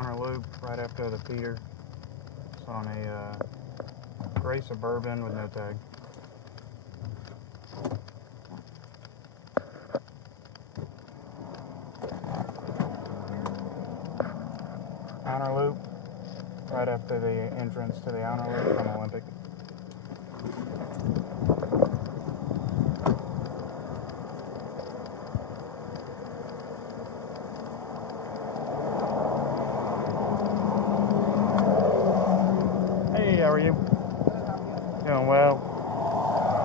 Counter loop right after the feeder. It's on a gray Suburban with no tag. Outer loop right after the entrance to the outer loop from Olympic. Hey, how are you? Doing well.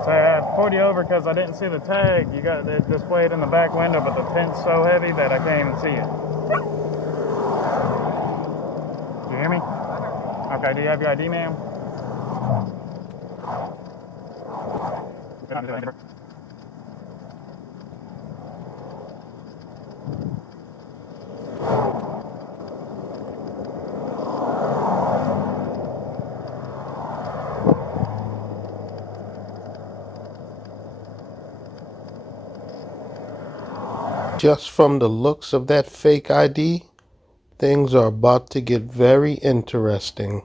So I pulled you over because I didn't see the tag. You got it displayed in the back window, but the tint's so heavy that I can't even see it. Do you hear me? Okay, do you have your ID, ma'am? Just from the looks of that fake ID, things are about to get very interesting.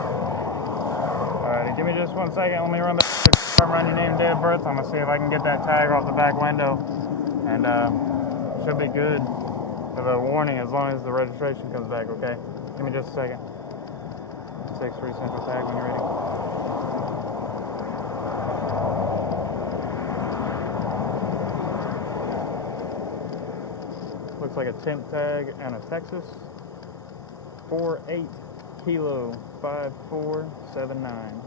Alrighty, give me just 1 second. Let me run your name and date of birth. I'm gonna see if I can get that tag off the back window, and should be good for the warning as long as the registration comes back. Okay, give me just a second. 6-3 Central tag when you're ready. Looks like a temp tag and a Texas 48 Kilo 5479.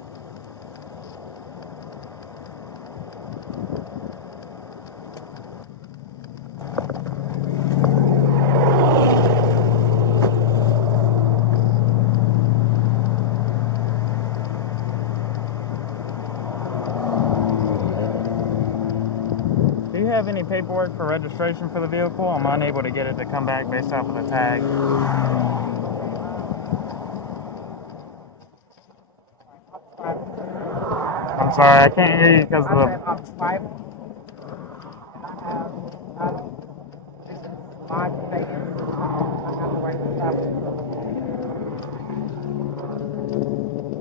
Do you have any paperwork for registration for the vehicle? I'm unable to get it to come back based off of the tag. I'm sorry, I can't hear you because of the...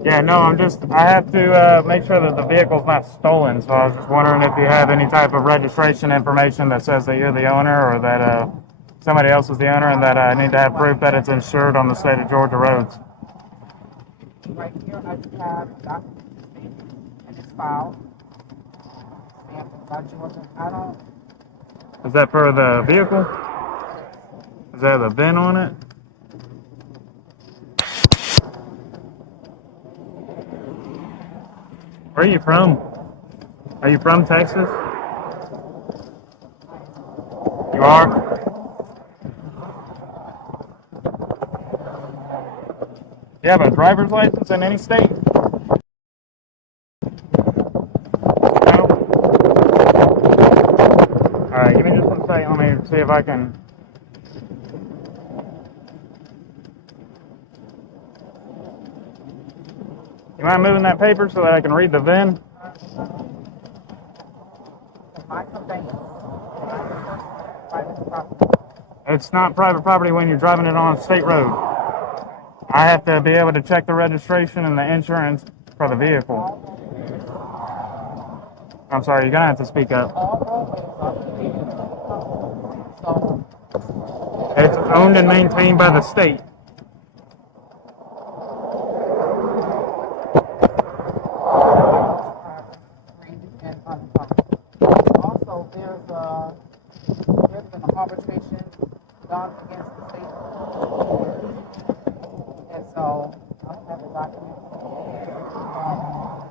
Yeah, no, I have to make sure that the vehicle's not stolen, so I was just wondering if you have any type of registration information that says that you're the owner or that somebody else is the owner and that I need to have proof that it's insured on the state of Georgia roads. Right here, I just have a document and it's filed. By Georgia. I don't. Is that for the vehicle? Does that have a VIN on it? Where are you from? Are you from Texas? You are? You have a driver's license in any state? No? Alright, give me just 1 second. Let me see if I can... You mind moving that paper so that I can read the VIN? It's not private property when you're driving it on a state road. I have to be able to check the registration and the insurance for the vehicle. I'm sorry, you're going to have to speak up. It's owned and maintained by the state. Also, there's been an arbitration done against the state, and so I don't have the document.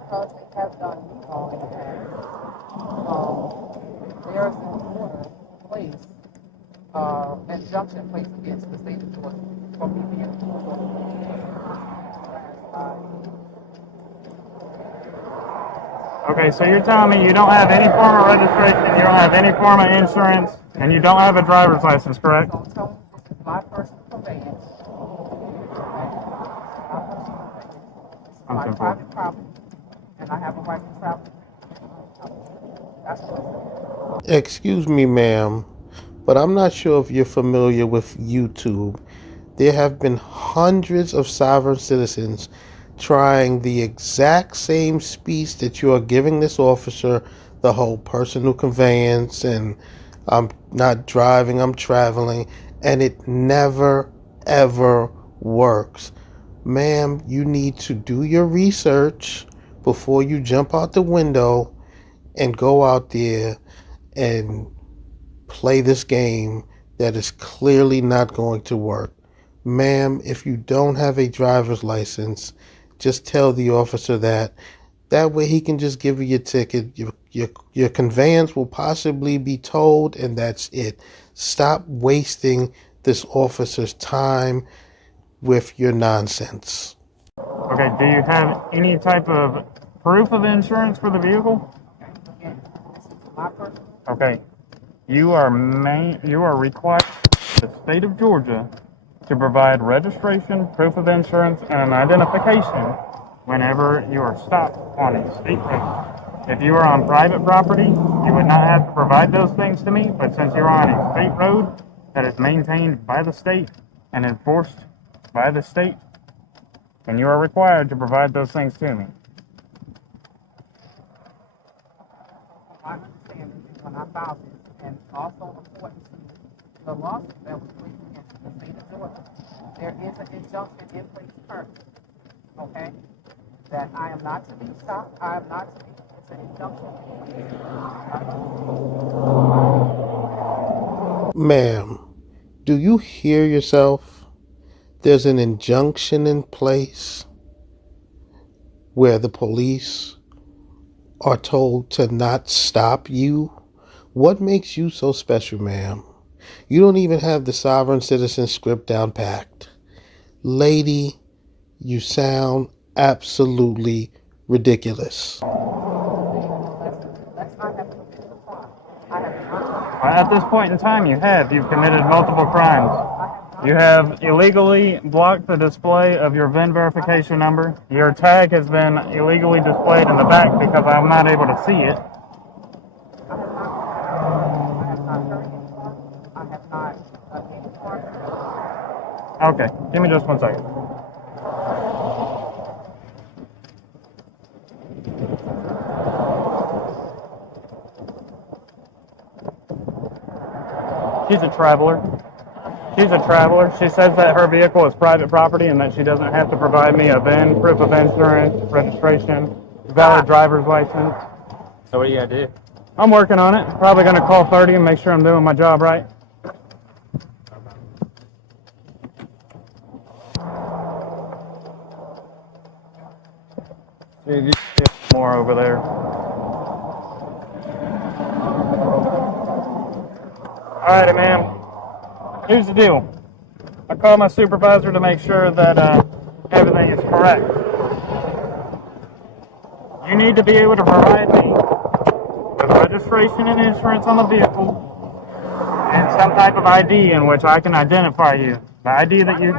Because they have done me wrong in the past, there's an order placed, injunction placed against the state of Georgia for me being Okay, so you're telling me you don't have any form of registration, you don't have any form of insurance, and you don't have a driver's license, correct? So tell them this is my personal conveyance. It's my private property, and I have a right to travel. That's what. Excuse me, ma'am, but I'm not sure if you're familiar with YouTube. There have been hundreds of sovereign citizens trying the exact same speech that you are giving this officer, the whole personal conveyance, and I'm not driving, I'm traveling, and it never, ever works. Ma'am, you need to do your research before you jump out the window and go out there and play this game that is clearly not going to work. Ma'am, if you don't have a driver's license, just tell the officer that. That way he can just give you your ticket. Your conveyance will possibly be towed, and that's it. Stop wasting this officer's time with your nonsense. Okay, do you have any type of proof of insurance for the vehicle? Again, this is my personal. Okay, you are required by the state of Georgia to provide registration, proof of insurance, and an identification whenever you are stopped on a state road. If you are on private property, you would not have to provide those things to me, but since you're on a state road that is maintained by the state and enforced by the state, then you are required to provide those things to me. My understanding is when I filed this, and also important to the lawsuit that was written against the state of Georgia, there is an injunction in place currently, okay? That I am not to be stopped, I am not to be, it's an injunction. Ma'am, do you hear yourself? There's an injunction in place where the police are told to not stop you. What makes you so special, ma'am? You don't even have the sovereign citizen script down packed. Lady, you sound absolutely ridiculous. Let's not have committed a crime. I have not. At this point in time, you've committed multiple crimes. You have illegally blocked the display of your VIN verification number. Your tag has been illegally displayed in the back because I'm not able to see it. I have not heard anyone. I have not anyone. Okay, give me just 1 second. She's a traveler. She's a traveler. She says that her vehicle is private property and that she doesn't have to provide me a VIN, proof of insurance, registration, valid driver's license. So what are you gonna do? I'm working on it. Probably going to call 30 and make sure I'm doing my job right. More over there. Alrighty, ma'am. Here's the deal. I called my supervisor to make sure that everything is correct. You need to be able to provide me with registration and insurance on the vehicle and some type of ID in which I can identify you. The ID that you...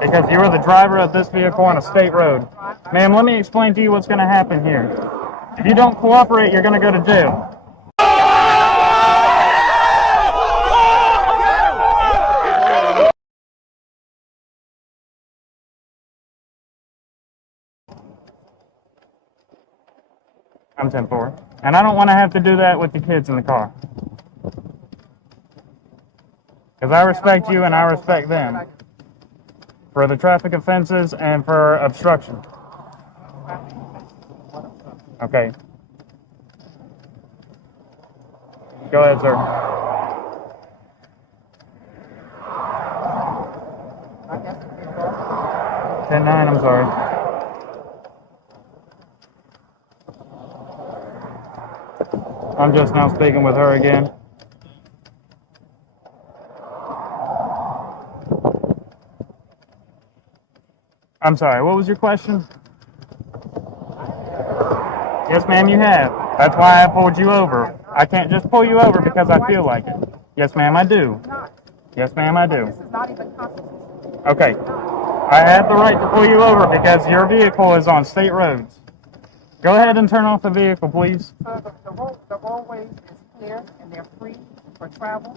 Because you are the driver of this vehicle on a state road. Ma'am, let me explain to you what's going to happen here. If you don't cooperate, you're going to go to jail. I'm 10-4. And I don't want to have to do that with the kids in the car. Because I respect you and I respect them. For the traffic offenses and for obstruction. Okay. Go ahead, sir. I guess it's your fault. 10-9, I'm sorry. I'm just now speaking with her again. I'm sorry, what was your question? Yes, ma'am, you have. That's why I pulled you over. I can't just pull you over because I feel like it. Yes, ma'am, I do. Yes, ma'am, I do. This is not even constitutional. Okay. I have the right to pull you over because your vehicle is on state roads. Go ahead and turn off the vehicle, please. So the roadways is clear and they're free for travel.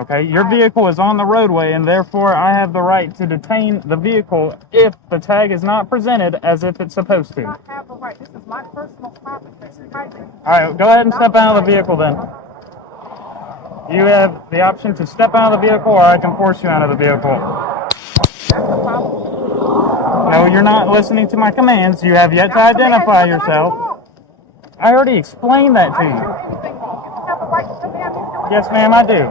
Okay, your vehicle is on the roadway, and therefore I have the right to detain the vehicle if the tag is not presented as if it's supposed I to. have a right. This is my personal property. All right, go ahead and step out of the vehicle then. You have the option to step out of the vehicle, or I can force you out of the vehicle. No, you're not listening to my commands. You have yet to identify yourself. I already explained that to you. Yes, ma'am, I do.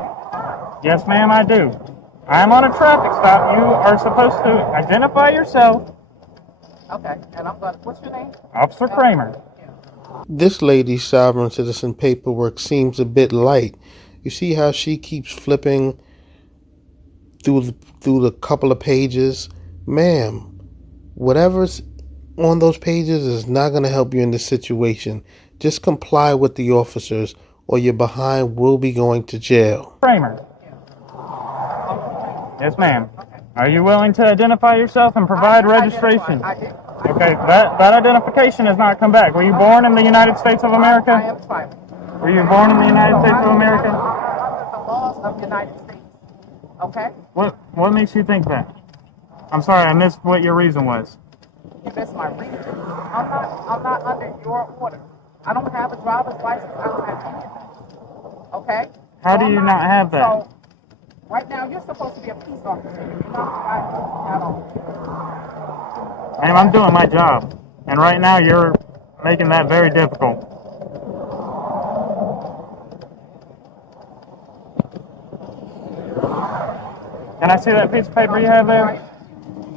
Yes, ma'am, I do. I'm on a traffic stop. You are supposed to identify yourself. Okay, and I'm going to, what's your name? Officer Kramer. This lady's sovereign citizen paperwork seems a bit light. You see how she keeps flipping through the couple of pages? Ma'am, whatever's on those pages is not going to help you in this situation. Just comply with the officers, or your behind will be going to jail. Kramer. Yes, ma'am. Are you willing to identify yourself and provide registration? Okay, that identification has not come back. Were you born in the United States of America? I am tribal. Were you born in the United States of America? Under the laws of the United States. Okay? What makes you think that? I'm sorry, I missed what your reason was. You missed my reason. I'm not under your order. I don't have a driver's license. I don't have anything. Okay? How do you not have that? So, right now, you're supposed to be a peace officer. You're not at all. Ma'am, I'm doing my job. And right now, you're making that very difficult. Can I see that piece of paper you have there?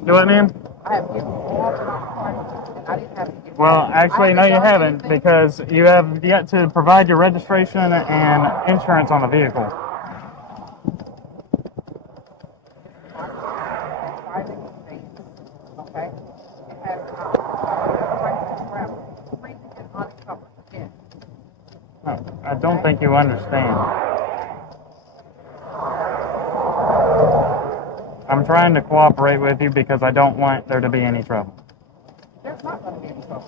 Do what, ma'am? I have given you all that I'm required, and I didn't have to give you. Well, actually, no, you haven't, because you have yet to provide your registration and insurance on the vehicle. Okay? It has free and uncovered. Again. No, I don't think you understand. I'm trying to cooperate with you because I don't want there to be any trouble. There's not going to be any trouble.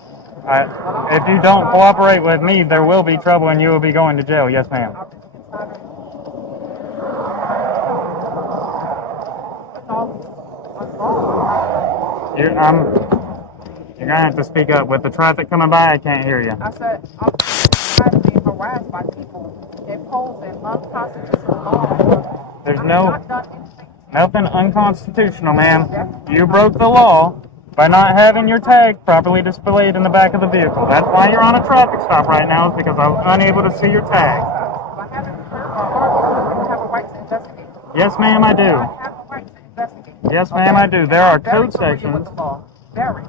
If you don't cooperate with me, there will be trouble and you will be going to jail. Yes, ma'am. You're going to have to speak up. With the traffic coming by, I can't hear you. I said, I'm tired of being harassed by people imposing unconstitutional laws. There's nothing unconstitutional, ma'am. You broke the law by not having your tag properly displayed in the back of the vehicle. That's why you're on a traffic stop right now, is because I was unable to see your tag. I haven't heard or have a right to investigate. Yes, ma'am, I do. I have a right to investigate. Yes, ma'am, I do. There are code sections. Very.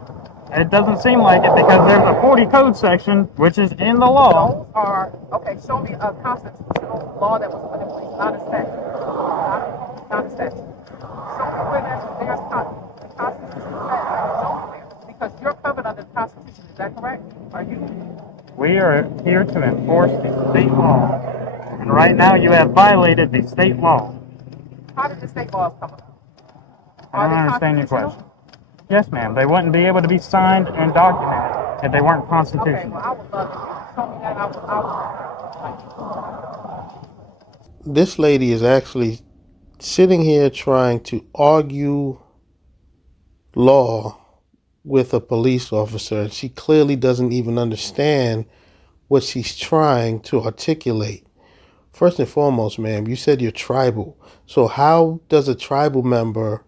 It doesn't seem like it because there's a 40 code section, which is in the law. Those are, okay, show me a constitutional law that was put in place, not a statute. Not a statute. Show me where there's the Constitution says, show me where. Because you're covered under the Constitution, is that correct? Are you? We are here to enforce the state law. And right now you have violated the state law. How did the state laws come about? I don't understand your question. Yes, ma'am. They wouldn't be able to be signed and documented if they weren't constitutional. Okay, well, I would love to show me that. This lady is actually sitting here trying to argue law with a police officer, and she clearly doesn't even understand what she's trying to articulate. First and foremost, ma'am, you said you're tribal. So how does a tribal member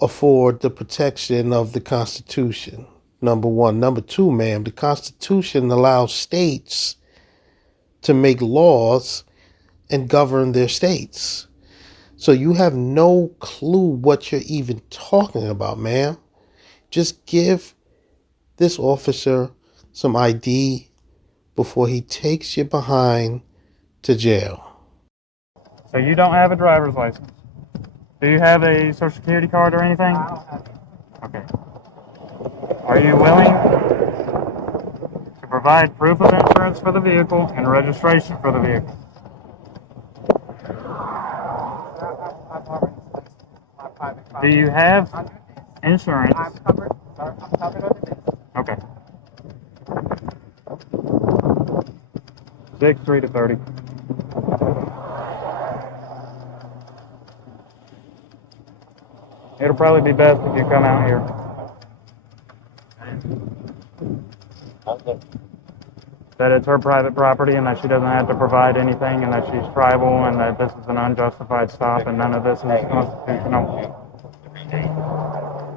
afford the protection of the Constitution? Number one. Number two, ma'am, the Constitution allows states to make laws and govern their states. So you have no clue what you're even talking about, ma'am. Just give this officer some ID before he takes you behind to jail. So you don't have a driver's license? Do you have a Social Security card or anything? I don't have it. Okay. Are you willing to provide proof of insurance for the vehicle and registration for the vehicle? I've already placed my private car. Do you have Under this. insurance? I'm covered, sir. I'm covered under this. Okay. 6, 3 to 30. It'll probably be best if you come out here. That it's her private property and that she doesn't have to provide anything and that she's tribal and that this is an unjustified stop and none of this is constitutional.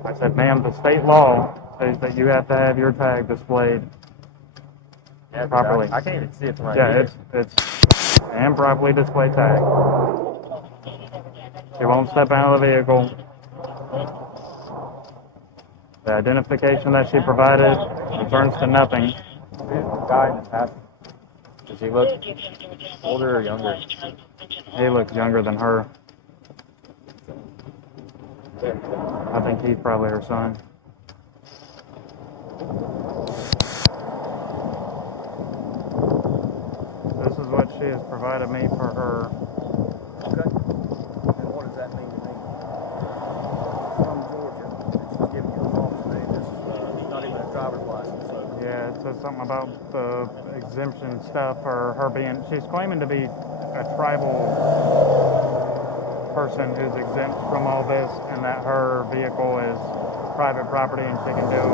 I said, ma'am, the state law says that you have to have your tag displayed properly. I can't even see it from right Yeah, here. it's and properly displayed tag. She won't step out of the vehicle. The identification that she provided returns to nothing. Who's the guy in the passenger? Does he look older or younger? He looks younger than her. I think he's probably her son. This is what she has provided me for her. Okay. And what does that mean to me? From Georgia, and she's giving you a false name. This is not even a driver's license. So Yeah, it says something about the exemption stuff or her being, she's claiming to be a tribal person who's exempt from all this and that her vehicle is private property and she can do,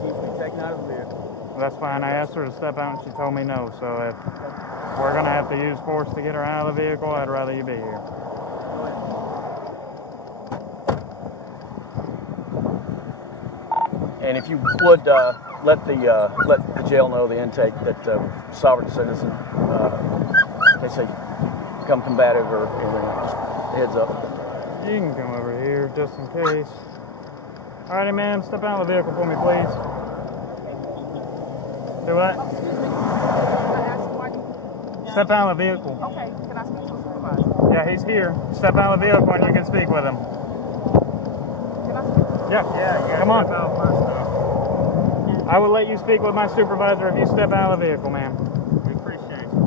she needs to be taken out of the vehicle. that's fine. I asked her to step out and she told me no, so if we're going to have to use force to get her out of the vehicle, I'd rather you be here. Go ahead. And if you would let the jail know, the intake, that sovereign citizen, in case they become combative or anything, just heads up. You can come over here just in case. Alrighty, ma'am, step out of the vehicle for me, please. Do what? Excuse me. Can I ask you why you... Step out of the vehicle. Okay, can I speak to a supervisor? Yeah, he's here. Step out of the vehicle and you can speak with him. Can I speak to... Yeah, come on. I will let you speak with my supervisor if you step out of the vehicle, ma'am. We appreciate you.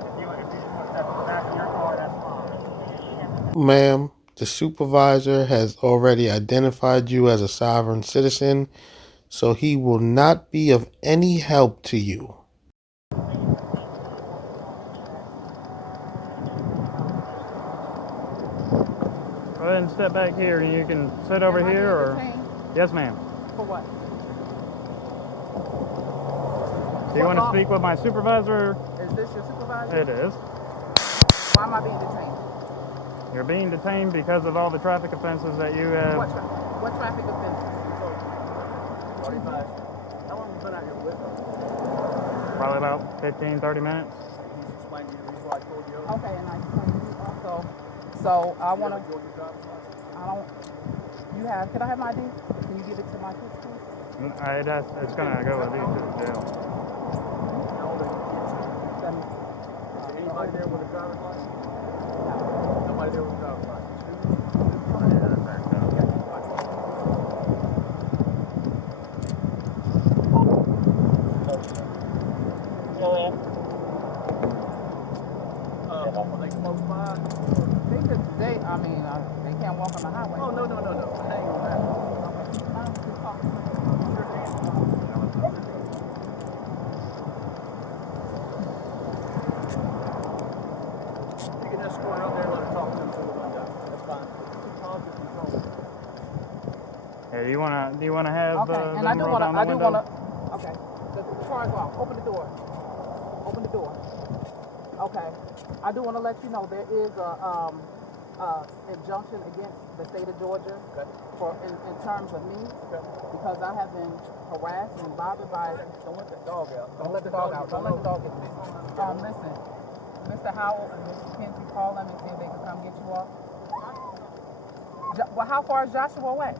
If you just want to step in the back of your car, that's fine. Ma'am, the supervisor has already identified you as a sovereign citizen, so he will not be of any help to you. Go ahead and step back here and you can sit over Am I here or... being detained? Yes, ma'am. For what? Do you want to speak with my supervisor? Is this your supervisor? It is. Why am I being detained? You're being detained because of all the traffic offenses that you have... What traffic offenses? 45. How long have you been out here with her? Probably about 15, 30 minutes. He's explained to you the reason why I pulled you over. Okay, and I explained to you also. So I want to... Georgia driver's license? I don't... You have... Can I have my ID? Can you give it to my kids, please? It's going to go with you to the jail. How old are your kids? Is there anybody there with a driver's license? Nobody there with a driver's license. Are they close by? They can't walk on the highway. Oh, no. Hang on that. You can escort her up there and let her talk to them through the window. That's fine. Hey, do you want to have Okay, and I them do roll want to... down the I do window? want to... Okay. Before I go out, open the door. Open the door. Okay. I do want to let you know there is a injunction against the state of Georgia for in terms of me because I have been harassed and bothered by. Don't let that dog out. Don't let the dog out. Don't let the dog get me. Listen, Mr. Howell and Mr. Kinsey, call them and see if they can come get you off. Well, how far is Joshua away?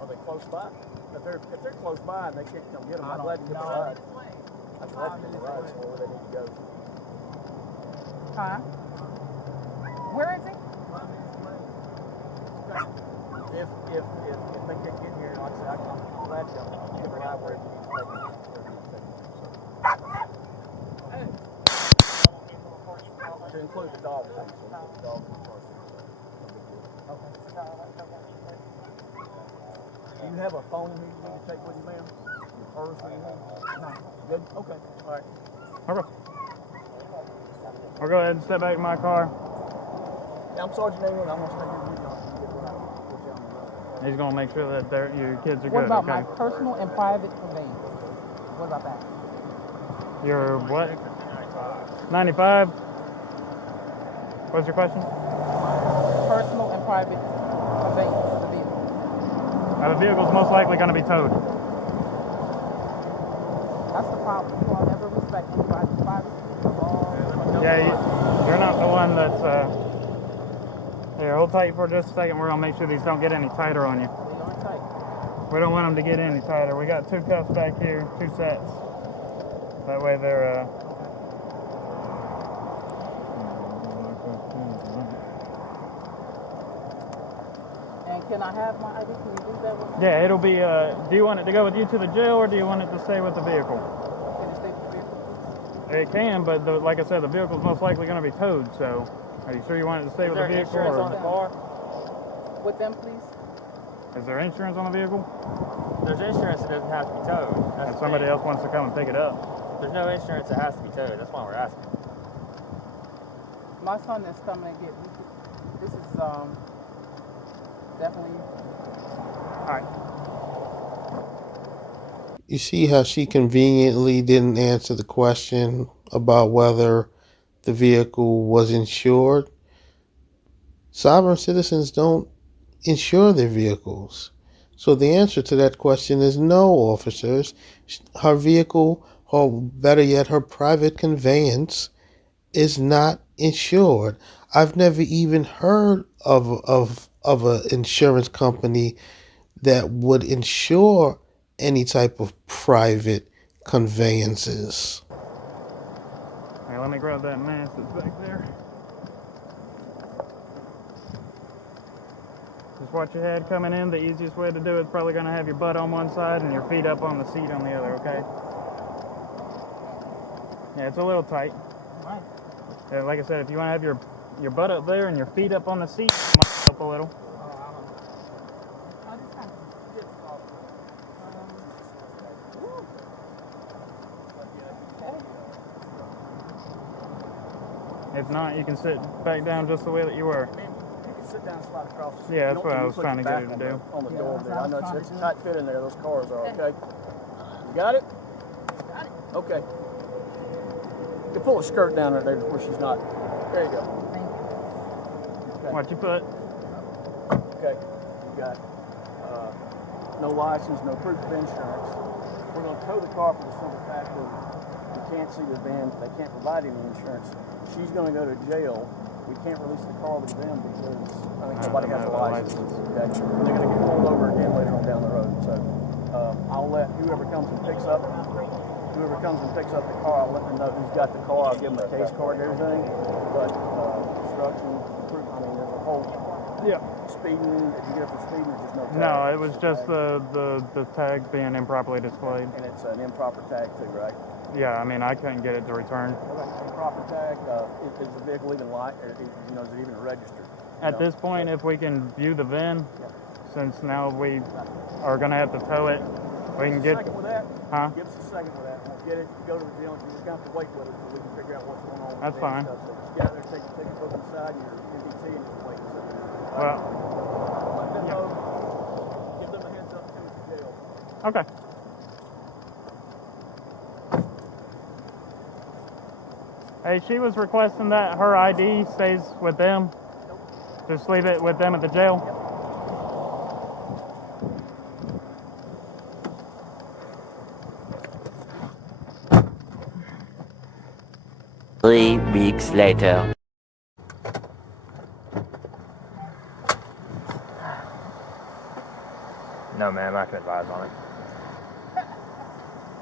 Are they close by? If they're close by and they can't come get them, I'm glad to get the ride. I'm glad to get the ride for where they need to go. Huh? Where is he? If they can't get here, like I said, I'm glad to get the ride where they need to take them. To include the dog, too. So the dog in the car. Do you have a phone you need to take with you, ma'am? Your purse or anything? No. Good? Okay. All right. Okay. Or go ahead and step back in my car. Yeah, I'm Sergeant England. I'm gonna stay here with y'all and get what I put you on the road. He's gonna make sure that your kids are What good. about Okay. my personal and private conveyance? What about that? Your what? 95. What's your question? Personal and private conveyance of the vehicle. The vehicle's most likely going to be towed. That's the problem. You all never respect anybody's privacy, the law. Yeah, you're not the one that's. Here, hold tight for just a second. We're going to make sure these don't get any tighter on you. They aren't tight. We don't want them to get any tighter. We got 2 cuffs back here, 2 sets. That way they're. And can I have my ID? Can you do that with me? Yeah, it'll be. Do you want it to go with you to the jail, or do you want it to stay with the vehicle? Can it stay with the vehicle, please? It can, but like I said, the vehicle's most likely going to be towed. So, are you sure you want it to stay with the vehicle? Is there insurance on the car? With them, please? Is there insurance on the vehicle? There's insurance that doesn't have to be towed. That's And the somebody thing. else wants to come and pick it up. There's no insurance that has to be towed. That's why we're asking. My son is coming to get me. This is definitely. All right. You see how she conveniently didn't answer the question about whether the vehicle was insured? Sovereign citizens don't insure their vehicles. So the answer to that question is no, officers. Her vehicle, or better yet, her private conveyance, is not insured. I've never even heard of an insurance company that would insure any type of private conveyances. Hey, let me grab that mask that's back there. Just watch your head coming in. The easiest way to do it is probably going to have your butt on one side and your feet up on the seat on the other, okay? Yeah, it's a little tight. Right. Yeah, like I said, if you want to have your butt up there and your feet up on the seat, it might help a little. If not, you can sit back down just the way that you were. You can sit down and slide across the seat. Yeah, You that's don't what I need was put trying your to get back her to do. On the door that's there. what I I know was it's a trying tight fit in there. Those cars are, okay? You got it? Got it. Okay. You can pull the skirt down right there where she's not. There you go. Thank you. Okay. Watch your foot. Okay. You got no license, no proof of insurance. We're going to tow the car for the simple fact that we can't see the van. They can't provide any insurance. She's going to go to jail. We can't release the car with them because nobody has a license. Okay. And they're going to get pulled over again later on down the road. So I'll let whoever comes and picks up the car, I'll let them know who's got the car. I'll give them a case card and everything. But obstruction, there's a whole speeding. Did you get it for speeding or just no tag? No, it was just the tag being improperly displayed. And it's an improper tag too, right? Yeah, I mean, I couldn't get it to return. Okay. Improper tag. Is the vehicle even is it even registered? At this point, if we can view the VIN, since now we are going to have to tow it, we can get. Second with that. Huh? Give us a second with that. We'll get it. Go to the deal. You're going to have to wait with it so we can figure out what's going on. That's fine. So just get out there, take your ticket, book inside your NDT, and just wait. Well, let them know. Give them a heads up to the jail. okay. Hey, she was requesting that her ID stays with them. Just leave it with them at the jail. 3 weeks later. No, ma'am, I can advise on it.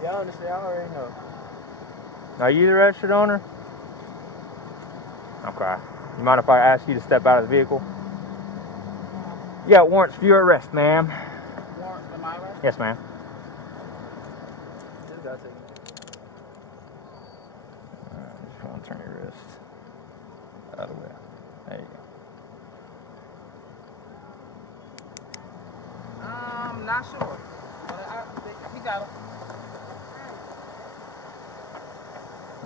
Yeah, I understand. I already know. Are you the registered owner? Okay. You mind if I ask you to step out of the vehicle? You got warrants for your arrest, ma'am. Warrant, am I right? Yes, ma'am. Just got to take it. Just want to turn your wrist out of the way. There you go. Not sure. But he got him.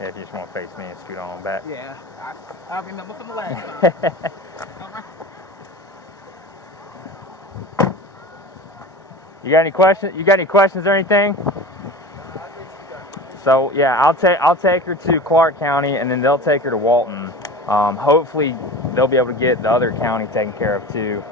Yeah, if you just want to face me and scoot on back. Yeah, I remember from the last time. All right. You got any questions? You got any questions or anything? So yeah, I'll take her to Clark County, and then they'll take her to Walton. Hopefully they'll be able to get the other county taken care of too.